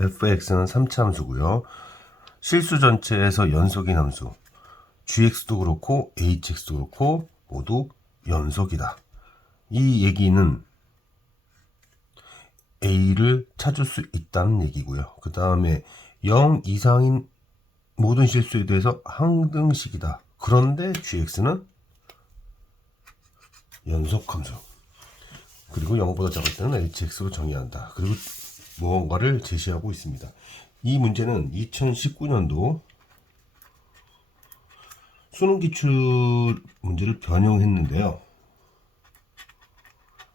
fx는 3차 함수고요. 실수 전체에서 연속인 함수 gx도 그렇고 hx도 그렇고 모두 연속이다. 이 얘기는 a를 찾을 수 있다는 얘기고요. 그 다음에 0 이상인 모든 실수에 대해서 항등식이다. 그런데 gx는 연속함수. 그리고 0보다 작을 때는 hx로 정의한다. 그리고 무언가를 제시하고 있습니다. 이 문제는 2019년도 수능 기출 문제를 변형했는데요.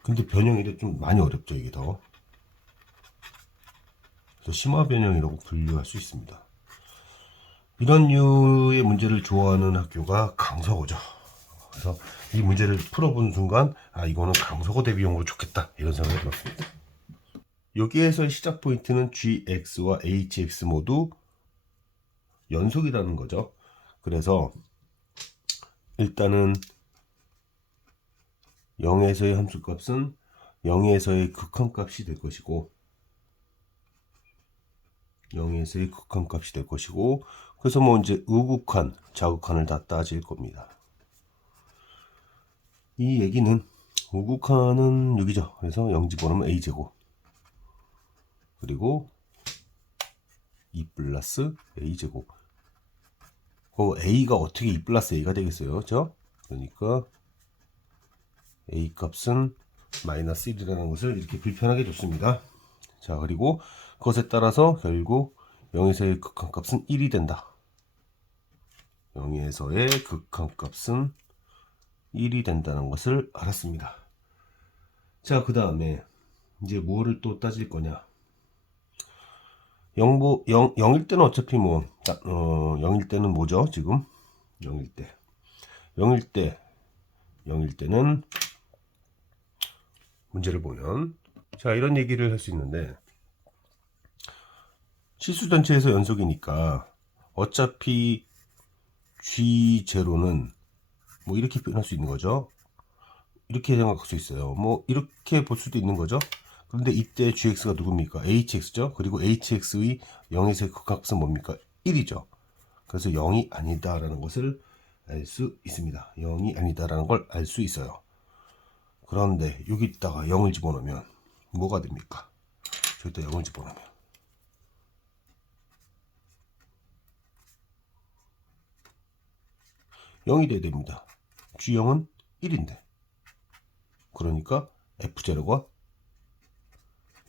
근데 변형이 좀 많이 어렵죠, 이게 더. 그래서 심화 변형이라고 분류할 수 있습니다. 이런 류의 문제를 좋아하는 학교가 강서고죠. 그래서 이 문제를 풀어본 순간, 아, 이거는 강서고 대비용으로 좋겠다. 이런 생각이 들었습니다. 여기에서의 시작 포인트는 gx와 hx 모두 연속이라는 거죠. 그래서 일단은 0에서의 함수값은 0에서의 극한값이 될 것이고 0에서의 극한값이 될 것이고 그래서 뭐 이제 우극한, 자극한을 다 따질 겁니다. 이 얘기는 우극한은 6이죠. 그래서 0 집어넣으면 a제곱 그리고 2 플러스 a제곱 a가 어떻게 2 플러스 a가 되겠어요? 그렇죠? 그러니까 a 값은 마이너스 1이라는 것을 이렇게 불편하게 줬습니다. 자, 그리고 그것에 따라서 결국 0에서의 극한값은 1이 된다. 0에서의 극한값은 1이 된다는 것을 알았습니다. 자, 그 다음에 이제 뭐를 또 따질 거냐. 0일 때는 어차피 뭐 0일 때는 뭐죠? 지금 0일 때 0일 때는 문제를 보면 자, 이런 얘기를 할 수 있는데 실수 전체에서 연속이니까 어차피 G0는 뭐 이렇게 표현할 수 있는 거죠. 이렇게 생각할 수 있어요. 뭐 이렇게 볼 수도 있는 거죠. 그런데 이때 gx가 누굽니까? hx죠. 그리고 hx의 0에서의 극한값은 뭡니까? 1이죠. 그래서 0이 아니다라는 것을 알 수 있습니다. 0이 아니다라는 걸 알 수 있어요. 그런데 여기다가 0을 집어넣으면 뭐가 됩니까? 저기다 0을 집어넣으면 0이 돼야 됩니다. G0은 1인데 그러니까 F0가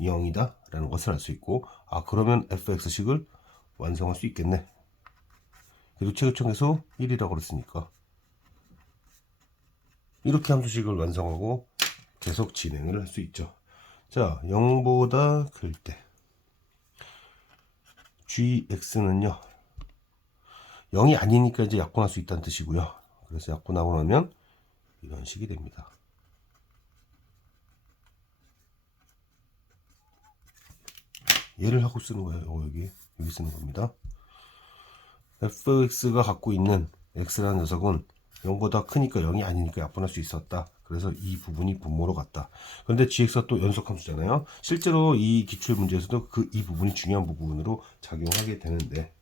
0이다 라는 것을 알 수 있고 아 그러면 fx식을 완성할 수 있겠네. 그래도 최고청에서 1이라고 그랬으니까 이렇게 함수식을 완성하고 계속 진행을 할 수 있죠. 자, 0보다 클 때 gx는요 0이 아니니까 이제 약분할 수 있다는 뜻이고요. 그래서 약분하고 나면 이런 식이 됩니다. 얘를 하고 쓰는 거예요. 여기 쓰는 겁니다. fx가 갖고 있는 x라는 녀석은 0보다 크니까 0이 아니니까 약분할 수 있었다. 그래서 이 부분이 분모로 갔다. 그런데 gx가 또 연속함수잖아요. 실제로 이 기출 문제에서도 이 부분이 중요한 부분으로 작용하게 되는데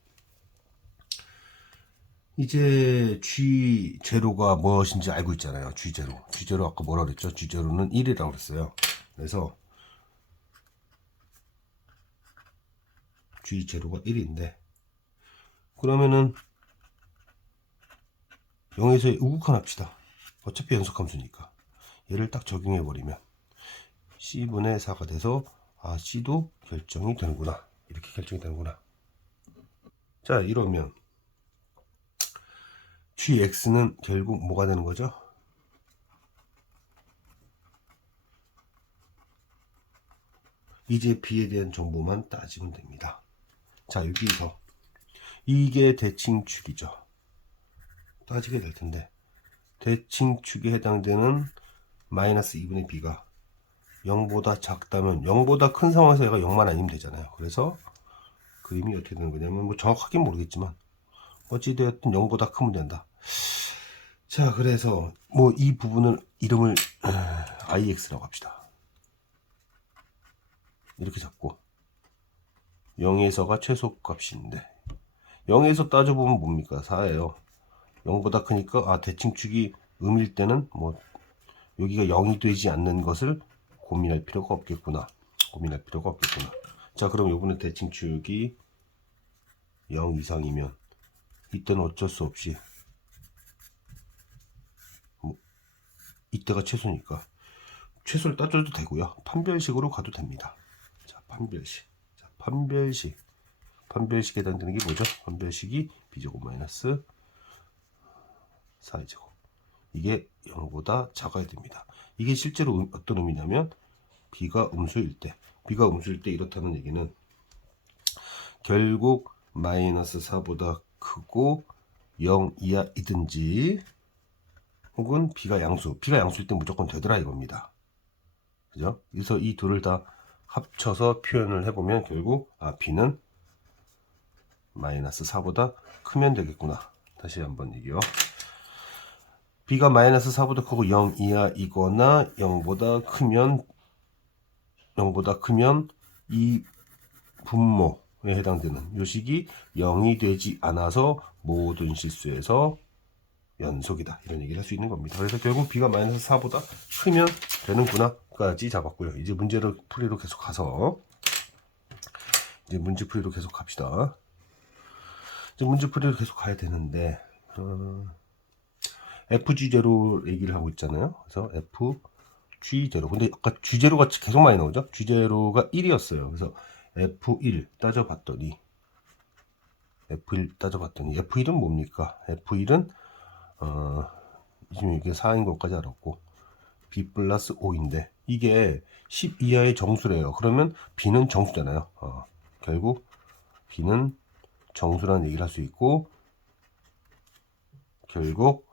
이제 g0가 무엇인지 알고 있잖아요. g0 아까 뭐라 그랬죠? g0는 1이라고 그랬어요. 그래서 g0가 1인데 그러면은 0에서의 우극한 합시다. 어차피 연속함수니까 얘를 딱 적용해 버리면 c분의 4가 돼서 아 c도 결정이 되는구나. 이렇게 결정이 되는구나. 자, 이러면 gx는 결국 뭐가 되는 거죠? 이제 b에 대한 정보만 따지면 됩니다. 자, 여기서 이게 대칭축이죠. 따지게 될 텐데 대칭축에 해당되는 마이너스 2분의 b가 0보다 작다면 0보다 큰 상황에서 얘가 0만 아니면 되잖아요. 그래서 그림이 어떻게 되는 거냐면 뭐 정확하긴 모르겠지만 어찌되었든 0보다 크면 된다. 자, 그래서 뭐 이 부분을 이름을 ix라고 합시다. 이렇게 잡고 0에서가 최소값인데 0에서 따져보면 뭡니까? 4예요. 0보다 크니까 대칭축이 음일 때는 뭐 여기가 0이 되지 않는 것을 고민할 필요가 없겠구나. 자, 그럼 요번에 대칭축이 0 이상이면 이때는 어쩔 수 없이 이때가 최소니까 최소를 따져도 되고요. 판별식으로 가도 됩니다. 자, 판별식에 해당되는 게 뭐죠? 판별식이 b제곱 마이너스 4제곱. 이게 0보다 작아야 됩니다. 이게 실제로 어떤 의미냐면 b가 음수일 때 이렇다는 얘기는 결국 마이너스 4보다 크고 0 이하이든지 혹은 b가 양수일 때 무조건 되더라 이겁니다. 그죠? 그래서 이 둘을 다 합쳐서 표현을 해보면 결국 b는 마이너스 4보다 크면 되겠구나. 다시 한번 얘기요. b가 마이너스 4보다 크고 0 이하이거나 0보다 크면 이 분모에 해당되는 요식이 0이 되지 않아서 모든 실수에서 연속이다. 이런 얘기를 할 수 있는 겁니다. 그래서 결국 b가 마이너스 4보다 크면 되는구나 까지 잡았고요. 이제 문제를 풀이로 계속 가서 문제 풀이로 계속 갑시다. 이제 문제 풀이로 계속 가야 되는데 FG0 얘기를 하고 있잖아요. 그래서 FG0 근데 아까 G0가 계속 많이 나오죠. G0가 1이었어요. 그래서 F1 따져봤더니 F1은 뭡니까? F1은 지금 이게 4인 것까지 알았고 B 플러스 5인데 이게 10 이하의 정수래요. 그러면 B는 정수잖아요. 결국 B는 정수라는 얘기를 할 수 있고 결국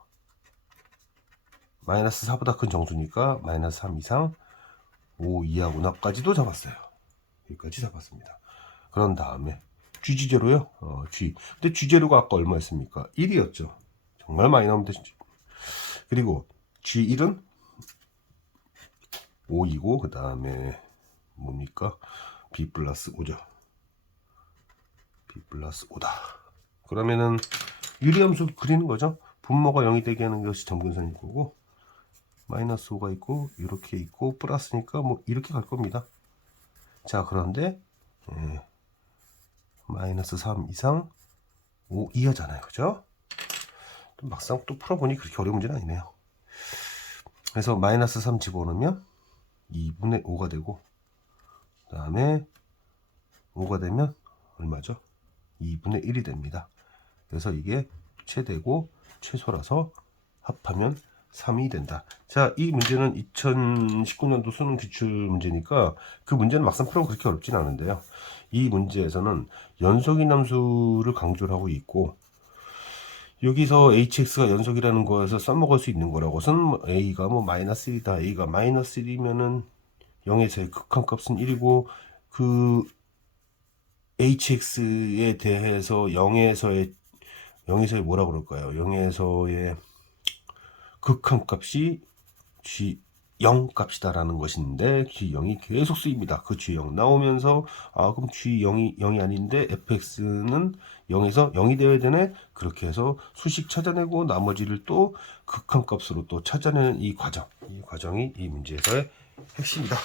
마이너스 4보다 큰 정수니까 마이너스 3 이상 5 이하구나까지도 잡았어요. 여기까지 잡았습니다. 그런 다음에 G0요. G. 근데 G0가 아까 얼마였습니까? 1이었죠. 정말 많이 나오면 되죠. 그리고 G1은 5이고 그 다음에 뭡니까? B 플러스 5죠. B 플러스 5다. 그러면은 유리함수 그리는 거죠. 분모가 0이 되게 하는 것이 점근선일 거고 마이너스 5가 있고 이렇게 있고 플러스니까 뭐 이렇게 갈 겁니다. 자, 그런데 마이너스 3 이상 5 이하잖아요. 그죠? 막상 또 풀어보니 그렇게 어려운 문제는 아니네요. 그래서 마이너스 3 집어넣으면 2분의 5가 되고 그 다음에 5가 되면 얼마죠? 2분의 1이 됩니다. 그래서 이게 최대고 최소라서 합하면 3이 된다. 자, 이 문제는 2019년도 수능 기출 문제니까 그 문제는 막상 풀어도 그렇게 어렵진 않은데요. 이 문제에서는 연속인 함수를 강조를 하고 있고 여기서 hx가 연속이라는 거에서 써먹을 수 있는 거라고선 a가 뭐 마이너스 1이다. a가 마이너스 1이면은 0에서의 극한값은 1이고 그 hx에 대해서 0에서의 뭐라 그럴까요? 0에서의 극한값이 G0 값이다라는 것인데 G0이 계속 쓰입니다. 그 G0 나오면서 그럼 G0이 아닌데 fx는 0에서 0이 되어야 되네. 그렇게 해서 수식 찾아내고 나머지를 또 극한값으로 또 찾아내는 이 과정이 이 문제에서의 핵심이다.